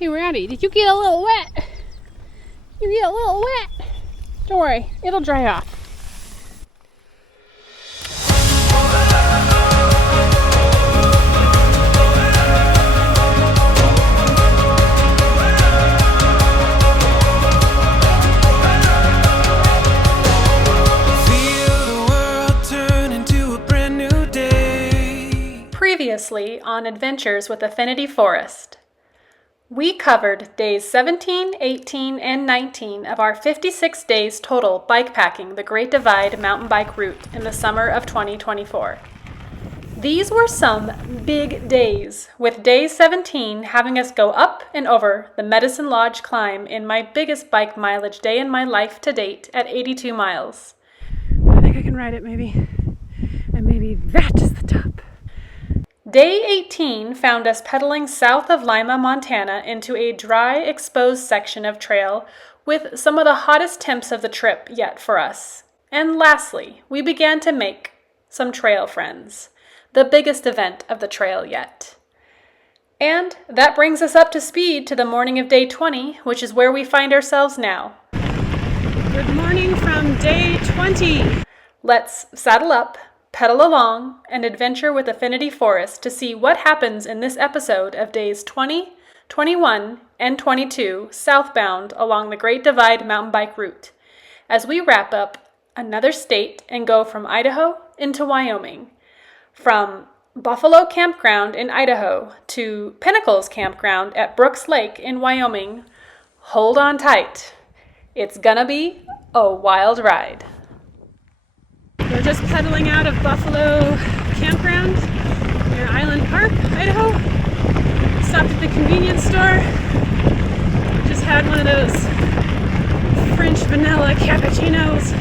Hey Rowdy, did you get a little wet? You get a little wet? Don't worry, it'll dry off. Previously on Adventures with Affinity Forest. We covered days 17, 18, and 19 of our 56 days total bikepacking the Great Divide mountain bike route in the summer of 2024. These were some big days, with day 17 having us go up and over the Medicine Lodge climb in my biggest bike mileage day in my life to date at 82 miles. I think I can ride it maybe, and maybe that is the top. Day 18 found us pedaling south of Lima, Montana into a dry, exposed section of trail with some of the hottest temps of the trip yet for us. And lastly, we began to make some trail friends, the biggest event of the trail yet. And that brings us up to speed to the morning of day 20, which is where we find ourselves now. Good morning from day 20. Let's saddle up, pedal along, and adventure with Affinity Forest to see what happens in this episode of days 20, 21, and 22 southbound along the Great Divide mountain bike route, as we wrap up another state and go from Idaho into Wyoming, from Buffalo Campground in Idaho to Pinnacles Campground at Brooks Lake in Wyoming. Hold on tight. It's gonna be a wild ride. We're just pedaling out of Buffalo Campground near Island Park, Idaho. Stopped at the convenience store. Just had one of those French vanilla cappuccinos,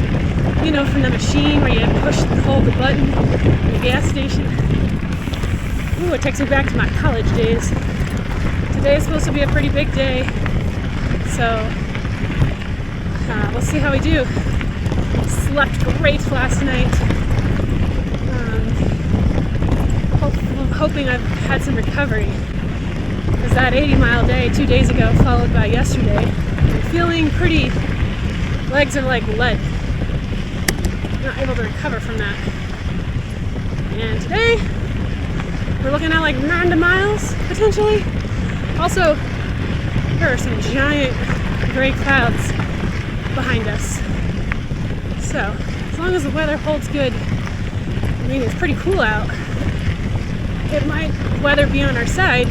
you know, from the machine where you push and hold the button in the gas station. Ooh, it takes me back to my college days. Today is supposed to be a pretty big day, so we'll see how we do. Slept great last night. Hoping I've had some recovery. Because that 80-mile day 2 days ago followed by yesterday, I'm feeling pretty, legs are like lead. Not able to recover from that. And today, we're looking at like 90 miles, potentially. Also, there are some giant gray clouds behind us. So, as long as the weather holds good, I mean, it's pretty cool out. It might weather be on our side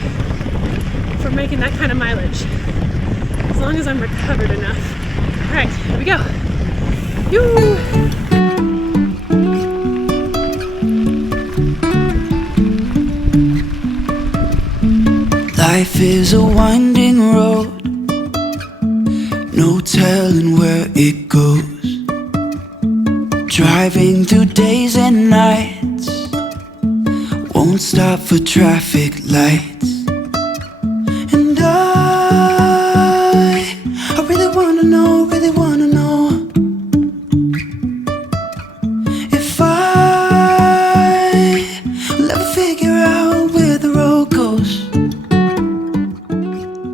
for making that kind of mileage. As long as I'm recovered enough. Alright, here we go. Yoo! Life is a winding road, no telling where it goes. Driving through days and nights, won't stop for traffic lights. And I really wanna know if I'll ever figure out where the road goes.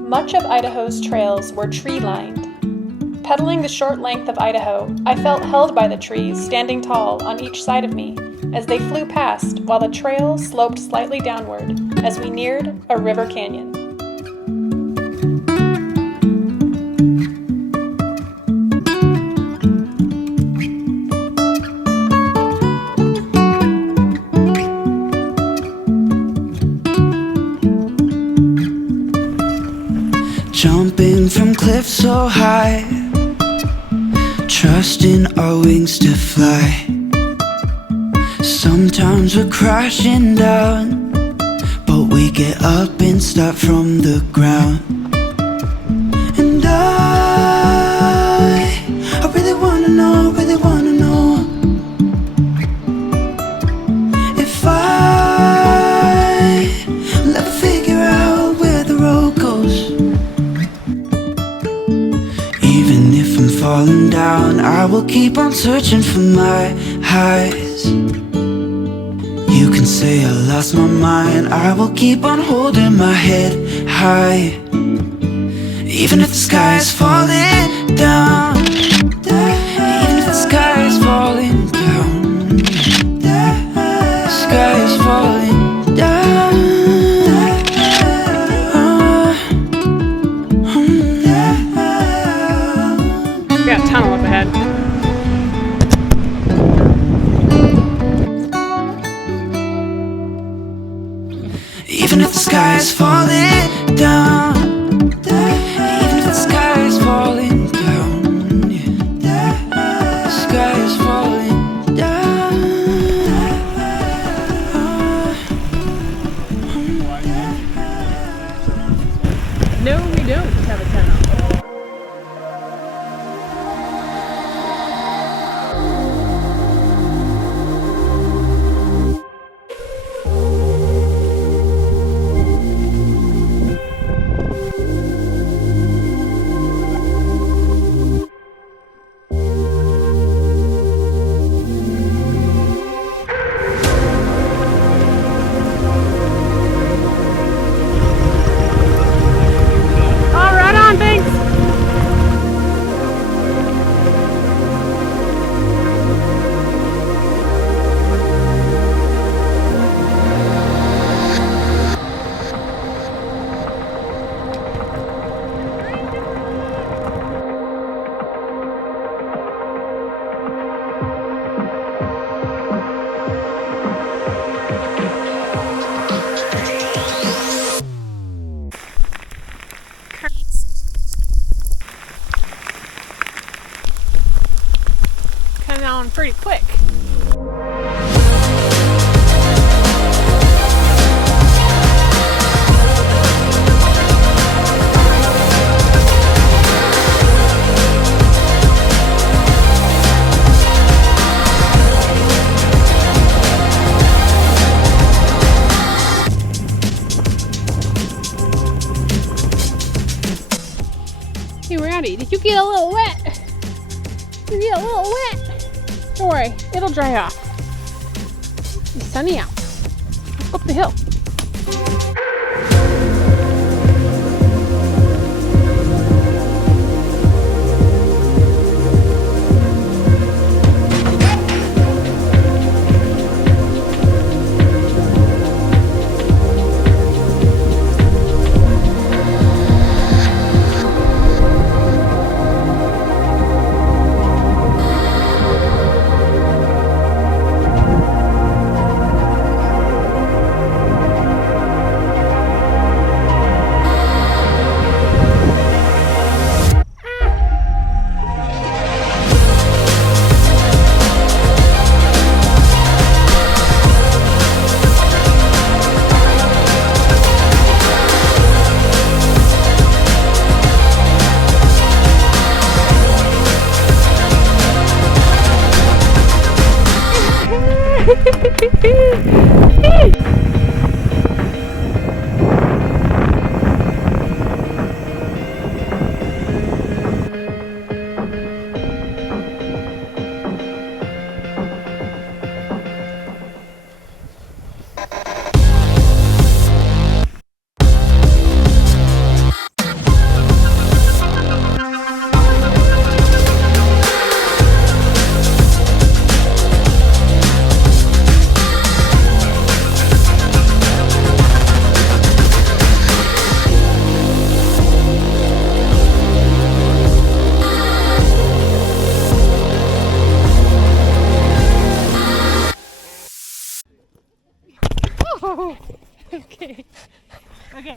Much of Idaho's trails were tree-lined. Pedaling the short length of Idaho, I felt held by the trees standing tall on each side of me as they flew past while the trail sloped slightly downward as we neared a river canyon. Jumping from cliffs so high, trusting our wings to fly. Sometimes we're crashing down, but we get up and start from the ground. And I really wanna know if I'll ever figure out where the road goes. Even if I'm falling down, I will keep on searching for my highs. You can say I lost my mind, I will keep on holding my head high. Even if the sky is falling down, even if the sky is falling down, the sky is falling down. We got a tunnel up ahead. Even if the sky is falling down, even if the sky is falling down, yeah, the sky is falling down. No, we don't have a tunnel. Coming on pretty quick. Hey Rowdy, did you get a little wet? You get a little wet? Don't worry, it'll dry off. It's sunny out. Let's go up the hill. Oh, okay. Okay,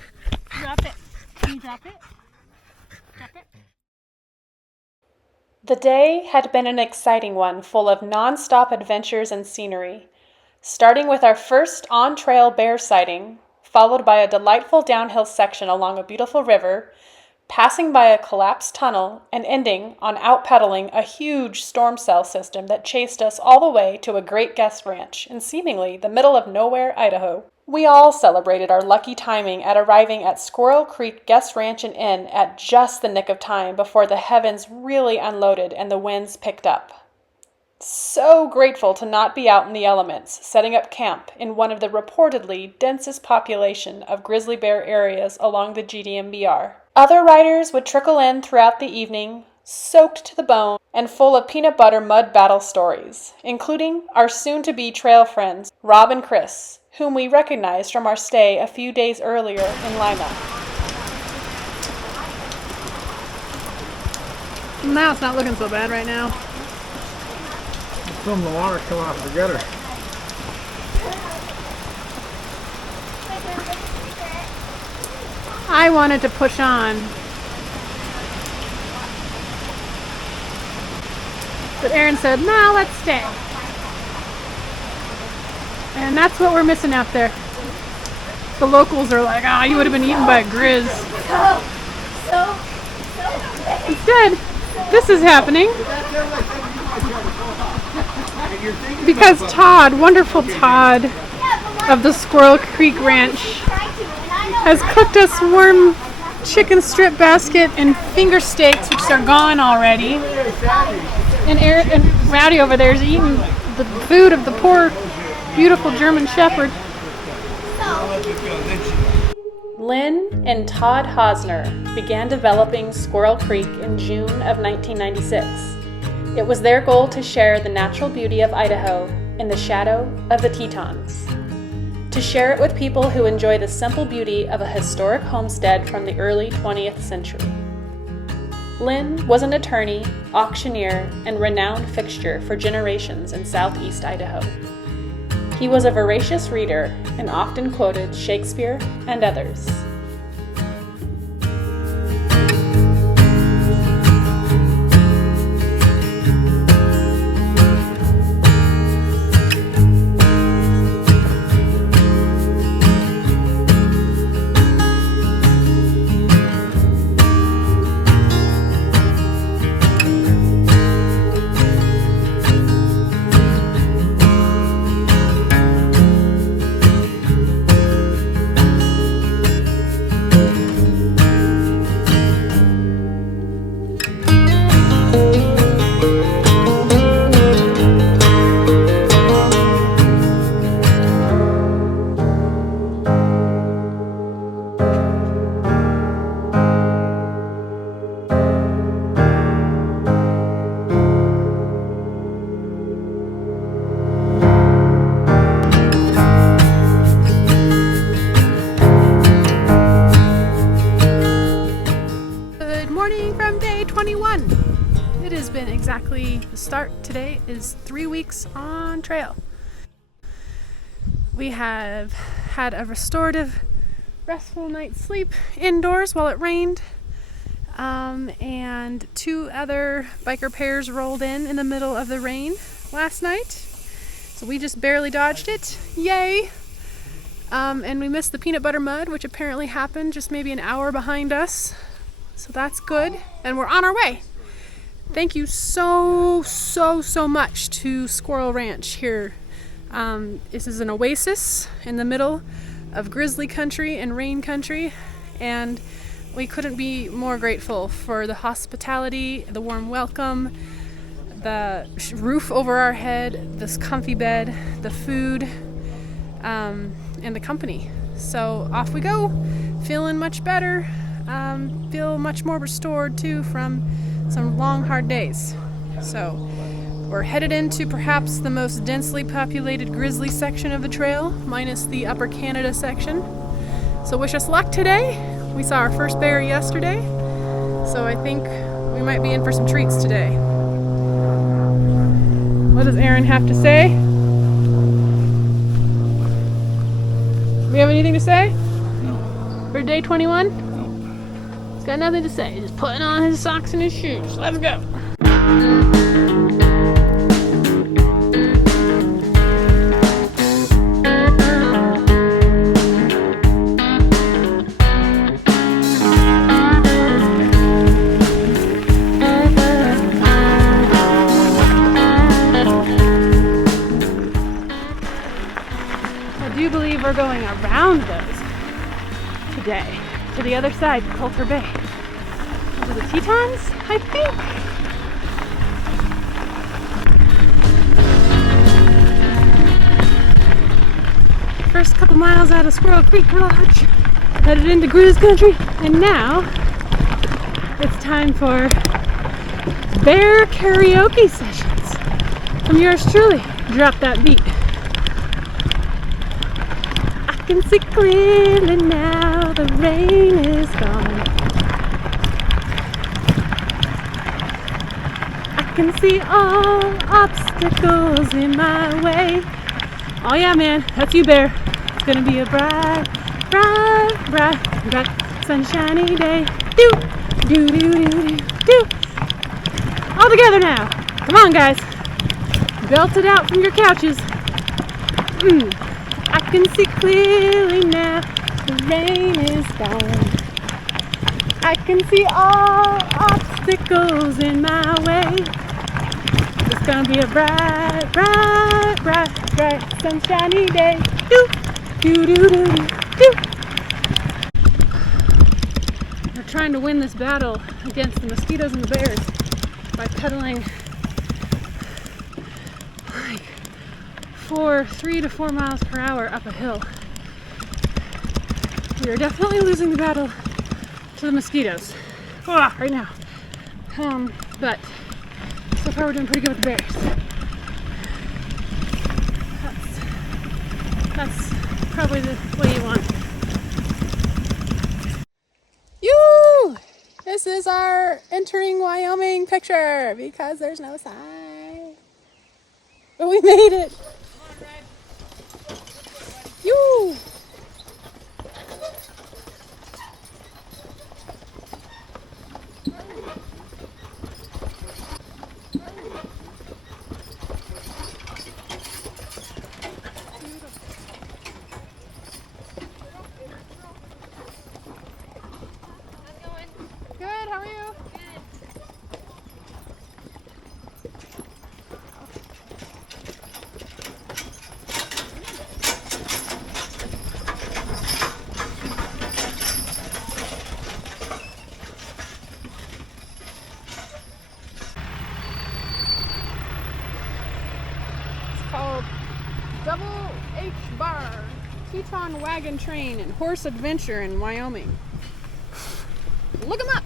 drop it. Can you drop it? Drop it. The day had been an exciting one, full of non-stop adventures and scenery, starting with our first on-trail bear sighting, followed by a delightful downhill section along a beautiful river, passing by a collapsed tunnel, and ending on out-pedaling a huge storm cell system that chased us all the way to a great guest ranch in seemingly the middle of nowhere, Idaho. We all celebrated our lucky timing at arriving at Squirrel Creek Guest Ranch and Inn at just the nick of time before the heavens really unloaded and the winds picked up. So grateful to not be out in the elements, setting up camp in one of the reportedly densest population of grizzly bear areas along the GDMBR. Other riders would trickle in throughout the evening, soaked to the bone and full of peanut butter mud battle stories, including our soon-to-be trail friends, Rob and Chris, whom we recognized from our stay a few days earlier in Lima. Now it's not looking so bad right now. Some of the water coming off the gutter. I wanted to push on, but Aaron said, no, let's stay. And that's what we're missing out there. The locals are like, you would have been eaten by a grizz. Instead, this is happening because Todd, wonderful Todd of the Squirrel Creek Ranch, has cooked us warm chicken strip basket and finger steaks, which are gone already. And Rowdy over there is eating the food of the poor, beautiful German Shepherd. Lynn and Todd Hosner began developing Squirrel Creek in June of 1996. It was their goal to share the natural beauty of Idaho in the shadow of the Tetons, to share it with people who enjoy the simple beauty of a historic homestead from the early 20th century. Lynn was an attorney, auctioneer, and renowned fixture for generations in southeast Idaho. He was a voracious reader and often quoted Shakespeare and others. It has been exactly the start. Today is 3 weeks on trail. We have had a restorative, restful night's sleep indoors while it rained, and 2 other biker pairs rolled in the middle of the rain last night, so we just barely dodged it. Yay! And we missed the peanut butter mud, which apparently happened just maybe an hour behind us. So that's good, and we're on our way. Thank you so much to Squirrel Ranch here. This is an oasis in the middle of grizzly country and rain country, and we couldn't be more grateful for the hospitality, the warm welcome, the roof over our head, this comfy bed, the food, and the company. So off we go, feeling much better. Feel much more restored too from some long hard days. So we're headed into perhaps the most densely populated grizzly section of the trail, minus the Upper Canada section. So wish us luck today. We saw our first bear yesterday, so I think we might be in for some treats today. What does Aaron have to say? Do we have anything to say? No. For day 21? Got nothing to say, just putting on his socks and his shoes. Let's go. I do believe we're going around those today. To the other side, Colter Bay. To the Tetons, I think. First couple miles out of Squirrel Creek Lodge, headed into Grizz country, and now it's time for bear karaoke sessions from yours truly. Drop that beat. I can see clearly now, the rain is gone. I can see all obstacles in my way. Oh yeah, man, that's you, bear. It's gonna be a bright, bright, bright, bright, sunshiny day. Do, do, do, do, do, do. All together now. Come on, guys. Belt it out from your couches. I can see clearly now, the rain is gone. I can see all obstacles in my way. It's gonna be a bright, bright, bright, bright, sunshiny day. Do, do, do, do, do, do. We're trying to win this battle against the mosquitoes and the bears by pedaling like 3 to 4 miles per hour up a hill. We are definitely losing the battle to the mosquitoes right now. But so far we're doing pretty good with the bears. That's probably the way you want. You! This is our entering Wyoming picture because there's no sign. But we made it. You! Good, how are you? It's called Double H Bar, Teton Wagon Train and Horse Adventure in Wyoming. Look them up.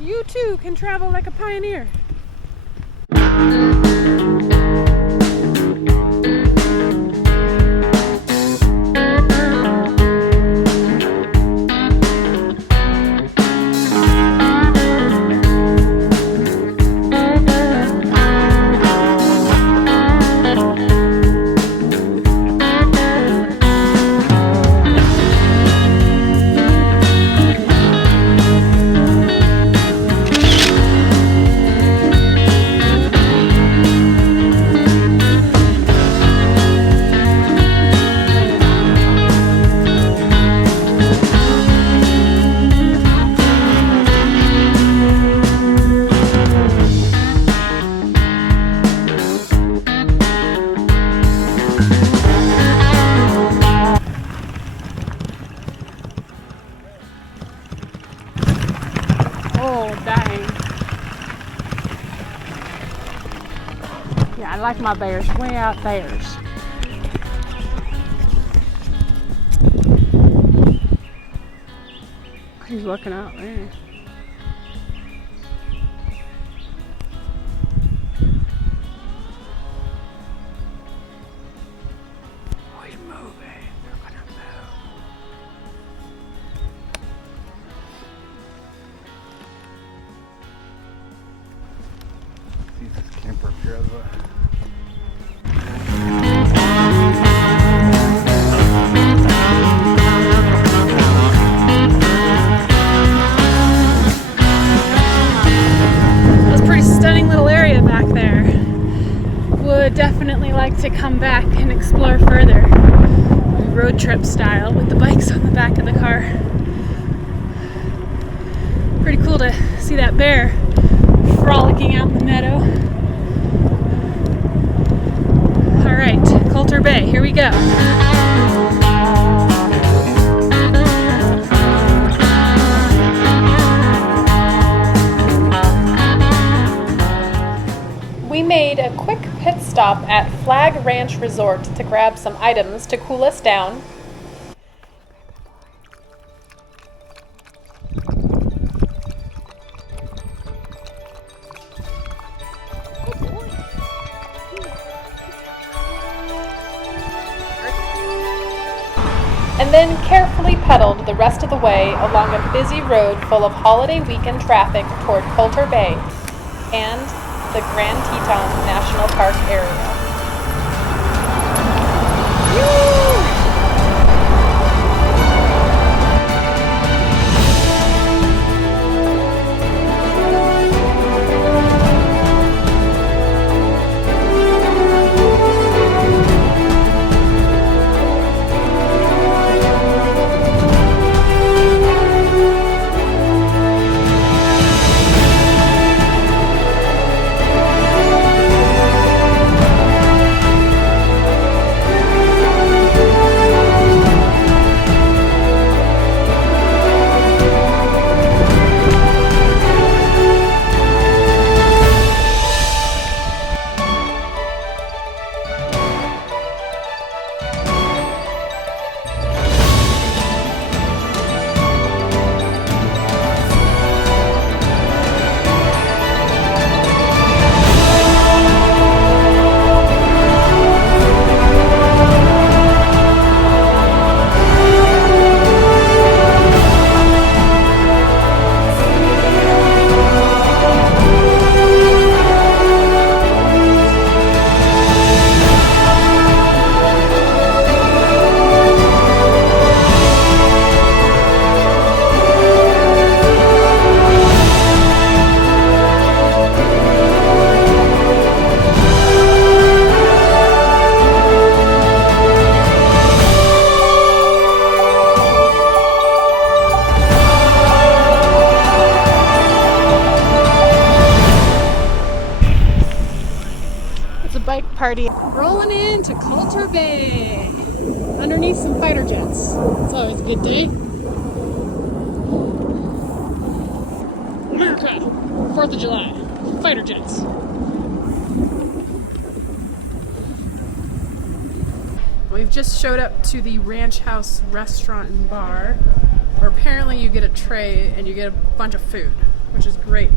You too can travel like a pioneer. Oh, dang. Yeah, I like my bears way out there. He's looking out there. Oh, he's moving. Look at him move. See this camper trailer. That's a pretty stunning little area back there. Would definitely like to come back and explore further. Road trip style with the bikes on the back of the car. Pretty cool to see that bear frolicking out in the meadow. Alright, Colter Bay, here we go. We made a quick pit stop stop at Flag Ranch Resort to grab some items to cool us down. And then carefully pedaled the rest of the way along a busy road full of holiday weekend traffic toward Colter Bay and the Grand Tetons National Park area. Bike party. Rolling into Colter Bay underneath some fighter jets. It's always a good day. America, 4th of July, fighter jets. We've just showed up to the Ranch House restaurant and bar, where apparently you get a tray and you get a bunch of food, which is great.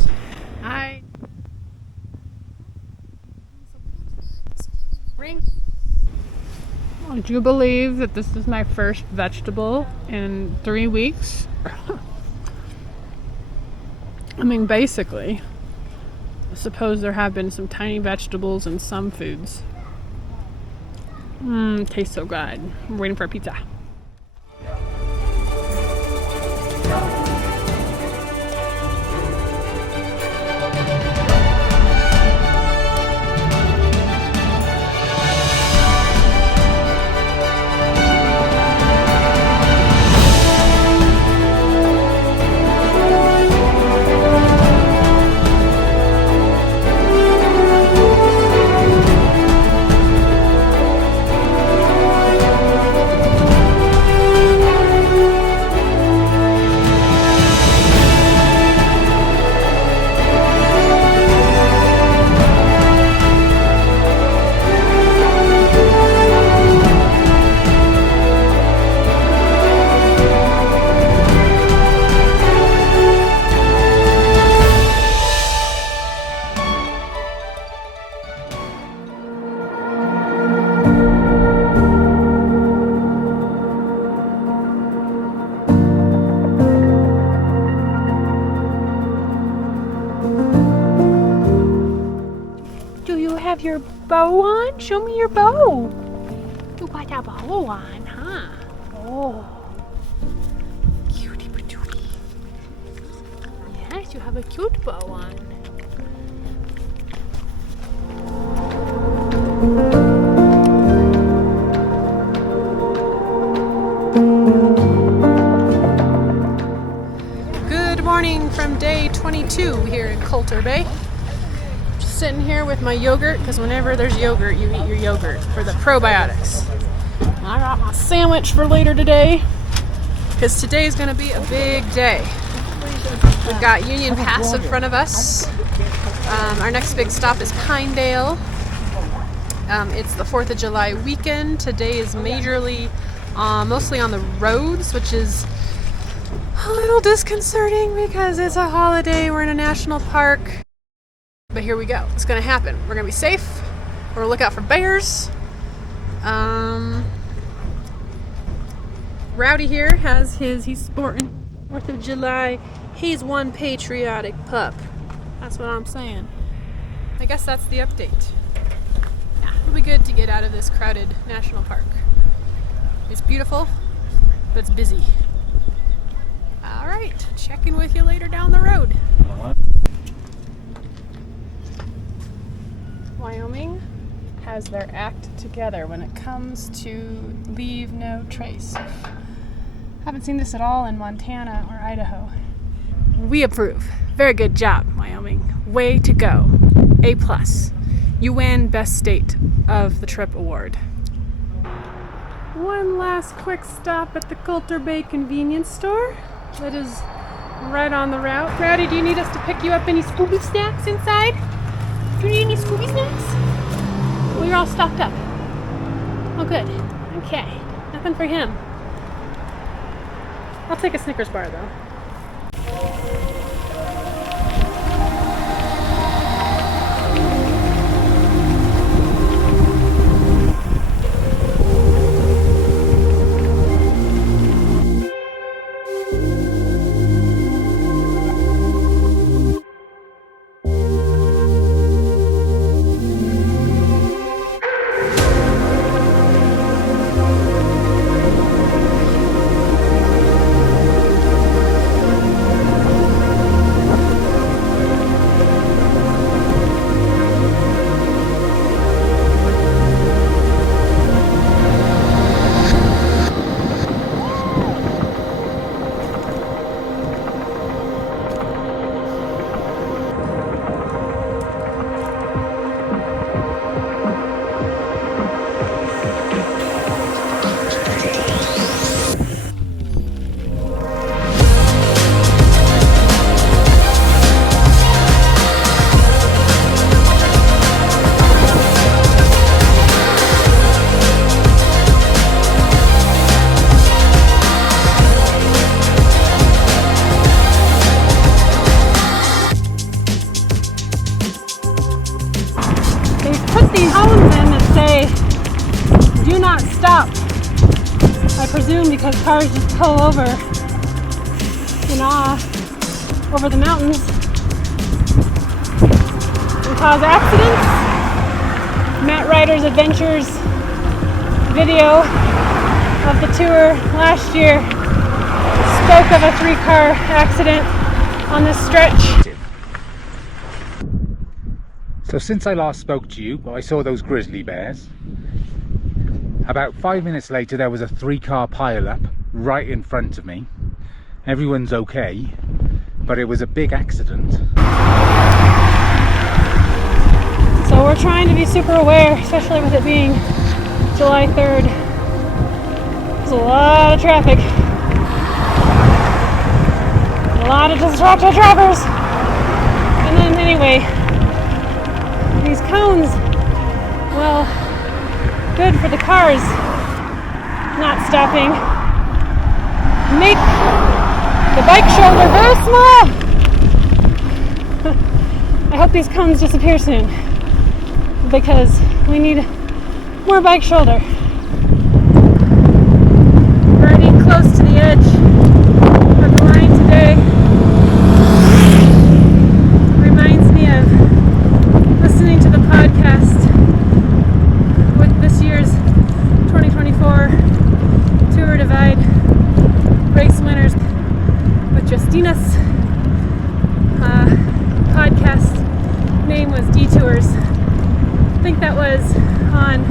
Would you believe that this is my first vegetable in 3 weeks? I mean, basically, I suppose there have been some tiny vegetables in some foods. Tastes so good. I'm waiting for a pizza. Have your bow on? Show me your bow. You got a bow on, huh? Oh, cutie patootie. Yes, you have a cute bow on. Good morning from day 22 here in Colter Bay. Sitting here with my yogurt, because whenever there's yogurt, you eat your yogurt for the probiotics. I got my sandwich for later today, because today is going to be a big day. We've got Union Pass in front of us. Our next big stop is Pinedale. It's the 4th of July weekend. Today is majorly, mostly on the roads, which is a little disconcerting because it's a holiday. We're in a national park. But here we go. It's going to happen. We're going to be safe. We're going to look out for bears. Rowdy here has he's sporting 4th of July. He's one patriotic pup. That's what I'm saying. I guess that's the update. Yeah, it'll be good to get out of this crowded national park. It's beautiful, but it's busy. All right, check in with you later down the road. Wyoming has their act together when it comes to leave no trace. Haven't seen this at all in Montana or Idaho. We approve. Very good job, Wyoming. Way to go. A+. You win Best State of the Trip Award. One last quick stop at the Colter Bay convenience store that is right on the route. Rowdy, do you need us to pick you up any Scooby snacks inside? Do you need any Scooby snacks? Well, you're all stocked up. Oh, good. Okay. Nothing for him. I'll take a Snickers bar, though. Do not stop. I presume because cars just pull over in awe over the mountains and cause accidents. Matt Ryder's Adventures video of the tour last year spoke of a 3-car accident on this stretch. So since I last spoke to you, I saw those grizzly bears. About 5 minutes later there was a 3-car pile-up right in front of me. Everyone's okay, but it was a big accident. So we're trying to be super aware, especially with it being July 3rd. There's a lot of traffic. A lot of distracted drivers. And then anyway, these cones, well, good for the cars not stopping. Make the bike shoulder very small. I hope these cones disappear soon because we need more bike shoulder. We're getting close to the edge of the line today. Reminds me of listening to the podcast with this year's 2024 Tour Divide race winners with Justina's podcast name was Detours. I think that was on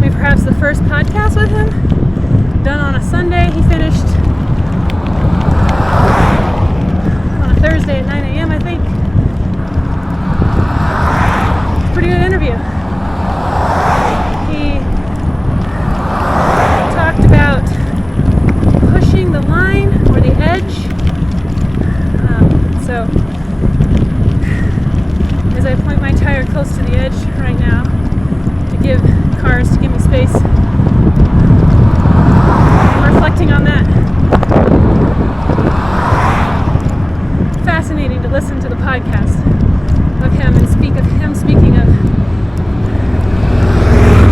maybe perhaps the first podcast with him, done on a Sunday. He finished on a Thursday at 9 a.m. I think. Pretty good interview. He talked about pushing the line or the edge. So as I point my tire close to the edge right now to give listen to the podcast of him and speaking of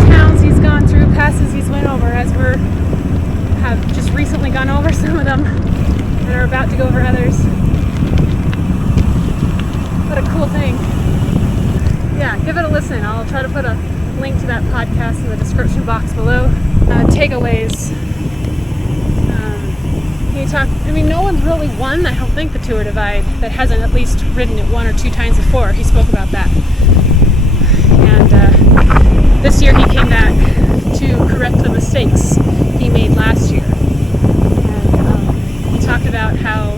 towns he's gone through, passes he's went over, as have just recently gone over some of them and are about to go over others. What a cool thing. Yeah, give it a listen. I'll try to put a link to that podcast in the description box below. Takeaways. No one's really won, I don't think, the Tour Divide that hasn't at least ridden it 1 or 2 times before. He spoke about that. And this year he came back to correct the mistakes he made last year. And he talked about how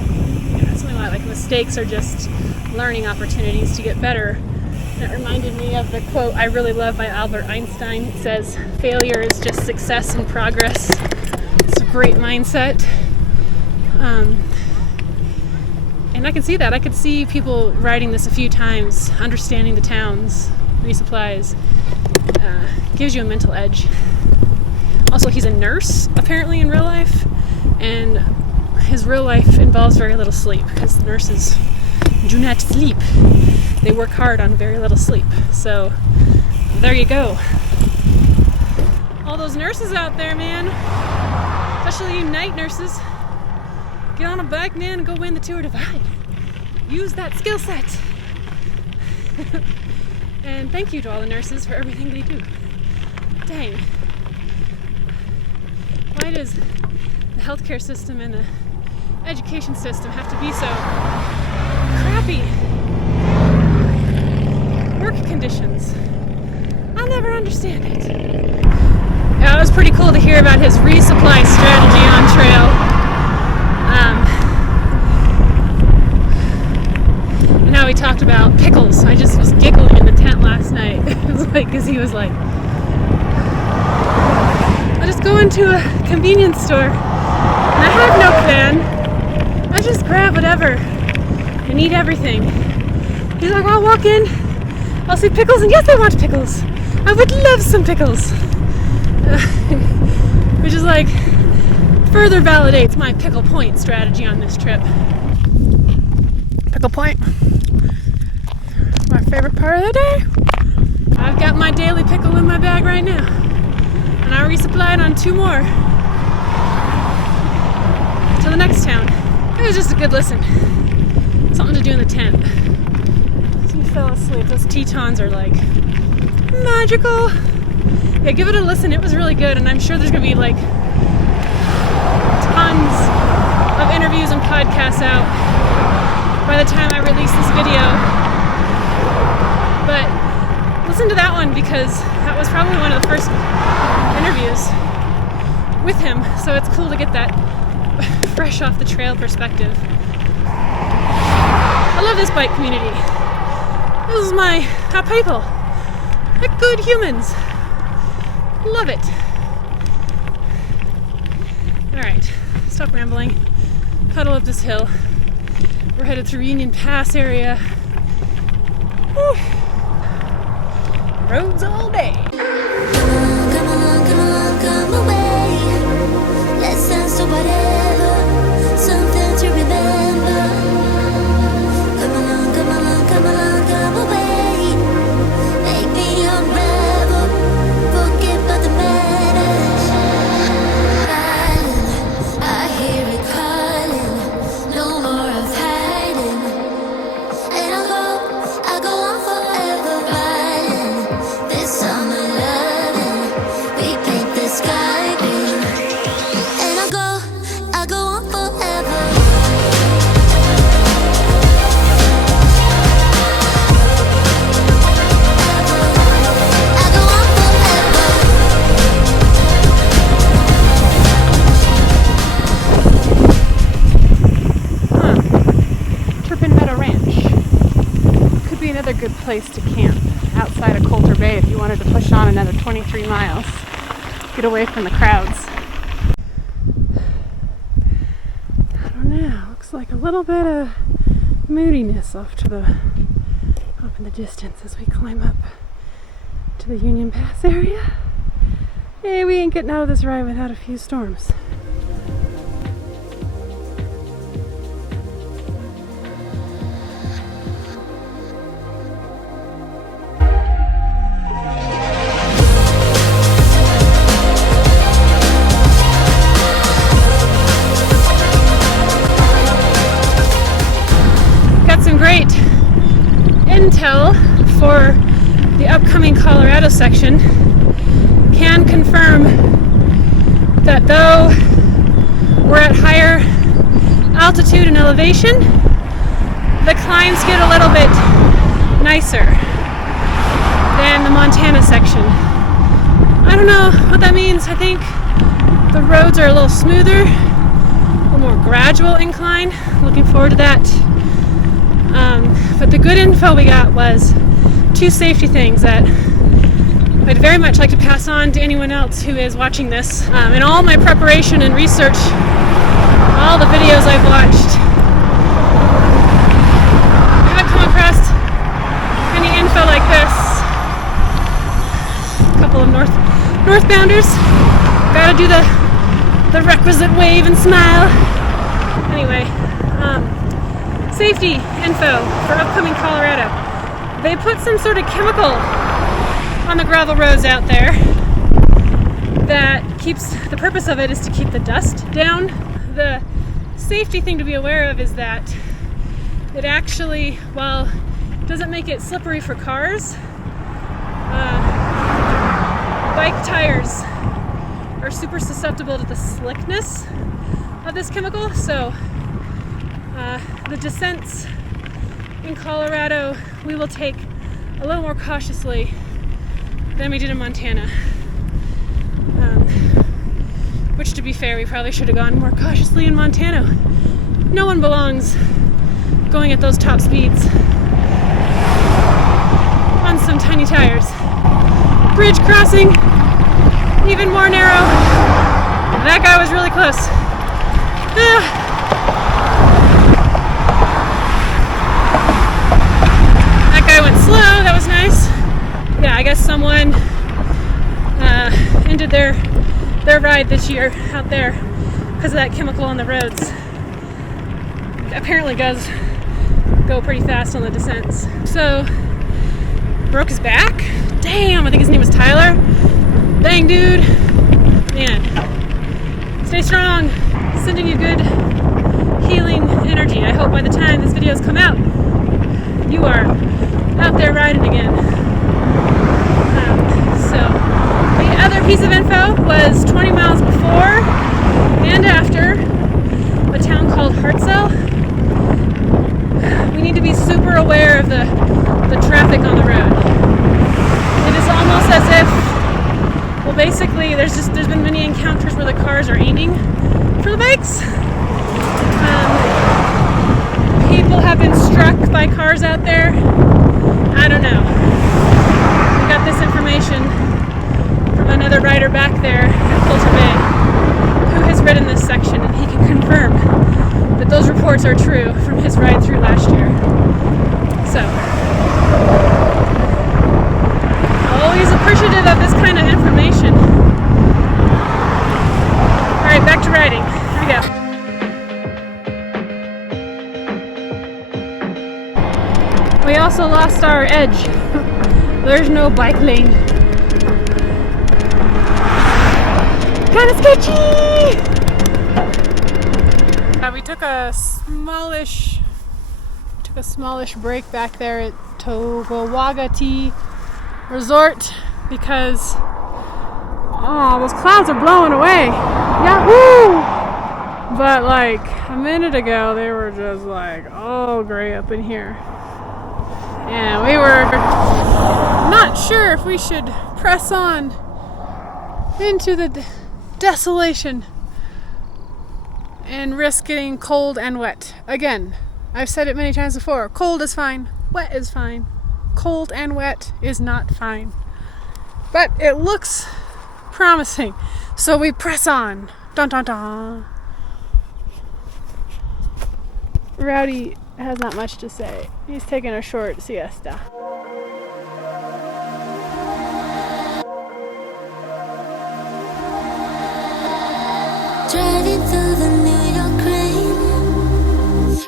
something like mistakes are just learning opportunities to get better. And it reminded me of the quote I really love by Albert Einstein. It says, "Failure is just success in progress." It's a great mindset. And I can see that. I could see people riding this a few times, understanding the towns, resupplies. Gives you a mental edge. Also, he's a nurse, apparently, in real life. And his real life involves very little sleep, because nurses do not sleep. They work hard on very little sleep. So, there you go. All those nurses out there, man. Especially you night nurses. Get on a bike, man, and go win the Tour Divide. Use that skill set. And thank you to all the nurses for everything they do. Dang. Why does the healthcare system and the education system have to be so crappy? Work conditions. I'll never understand it. Yeah, it was pretty cool to hear about his resupply strategy on trail. And how he talked about pickles. I just was giggling in the tent last night. It was like, because he was like, I'll just go into a convenience store and I have no plan. I just grab whatever and eat everything. He's like, I'll walk in, I'll see pickles, and yes, I want pickles. I would love some pickles. Which is like, further validates my pickle point strategy on this trip. Pickle point. My favorite part of the day. I've got my daily pickle in my bag right now. And I resupplied on 2 more to the next town. It was just a good listen. Something to do in the tent. So you fell asleep. Those Tetons are like magical. Yeah, give it a listen. It was really good, and I'm sure there's gonna be like tons of interviews and podcasts out by the time I release this video. But listen to that one, because that was probably one of the first interviews with him, so it's cool to get that fresh off the trail perspective. I love this bike community. This is my people. They're good humans. Love it. Alright, stop rambling. Pedal up this hill. We're headed through Union Pass area. Whew. Roads all day. Come on, come away. Let's dance to whatever, something to remember. Come along, come away. Make me unravel, forget about the matters. Silent, I hear it calling, no more of hiding. And I'll go on forever, riding this summer loving. We paint the sky green. And I'll go on forever. Another good place to camp outside of Colter Bay if you wanted to push on another 23 miles. Get away from the crowds. I don't know, looks like a little bit of moodiness off in the distance as we climb up to the Union Pass area. Hey, we ain't getting out of this ride without a few storms. intel for the upcoming Colorado section can confirm that though we're at higher altitude and elevation, the climbs get a little bit nicer than the Montana section. I don't know what that means. I think the roads are a little smoother, a little more gradual incline. Looking forward to that. But the good info we got was 2 safety things that I'd very much like to pass on to anyone else who is watching this. In all my preparation and research, all the videos I've watched, I haven't come across any info like this. A couple of northbounders. Gotta do the requisite wave and smile. Anyway, safety info for upcoming Colorado. They put some sort of chemical on the gravel roads out there that the purpose of it is to keep the dust down. The safety thing to be aware of is that it actually, while it doesn't make it slippery for cars, bike tires are super susceptible to the slickness of this chemical. So the descents in Colorado we will take a little more cautiously than we did in Montana. Which, to be fair, we probably should have gone more cautiously in Montana. No one belongs going at those top speeds on some tiny tires. Bridge crossing, even more narrow. That guy was really close. That guy went slow, that was nice. Yeah, I guess someone ended their ride this year out there because of that chemical on the roads. It apparently does go pretty fast on the descents. So, broke his back? Damn, I think his name was Tyler. Dang, dude. Man, stay strong. Sending you good healing energy. I hope by the time this video's come out, you are out there riding again. So, the other piece of info was 20 miles before and after a town called Hartzell. We need to be super aware of the traffic on the road. It is almost as if, well, basically there's been many encounters where the cars are aiming for the bikes. People have been struck by cars out there. I don't know. We got this information from another rider back there at Colter Bay who has ridden this section, and he can confirm that those reports are true from his ride through last year. So, always appreciative of this kind of information. Alright, back to riding. Here we go. We also lost our edge. There's no bike lane. Kind of sketchy! We took a smallish break back there at Togawagati Resort because those clouds are blowing away. Yahoo! But like a minute ago they were just like all gray up in here. And we were not sure if we should press on into the desolation and risk getting cold and wet. Again, I've said it many times before. Cold is fine. Wet is fine. Cold and wet is not fine. But it looks promising. So we press on. Dun dun dun. Rowdy has not much to say. He's taking a short siesta. Driving through the New York rain,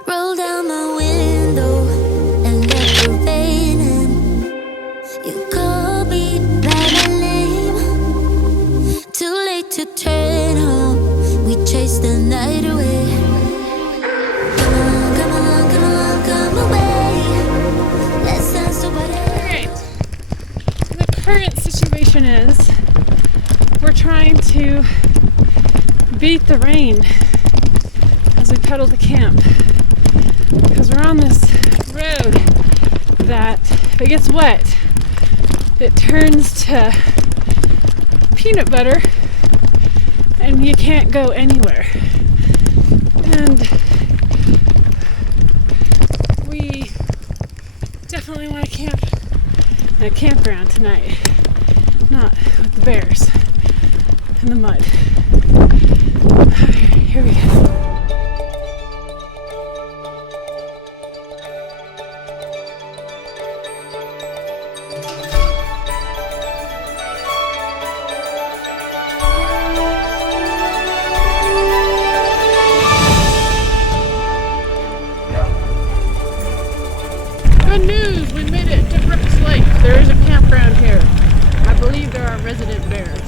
roll down my window and let the rain in. You call me by my name, too late to turn home. We chase the night away. Come on, come on, come on, come away. Let's dance mission is we're trying to beat the rain as we pedal to camp, because we're on this road that if it gets wet, it turns to peanut butter and you can't go anywhere. And we definitely want to camp at a campground tonight, not with the bears in the mud. Here we go. Good news! We made it to Brooks Lake. There is a campground here. I believe there are resident bears.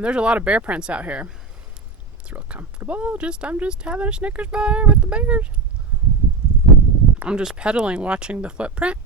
There's a lot of bear prints out here. It's real comfortable. I'm just having a Snickers bar with the bears. I'm just pedaling, watching the footprint.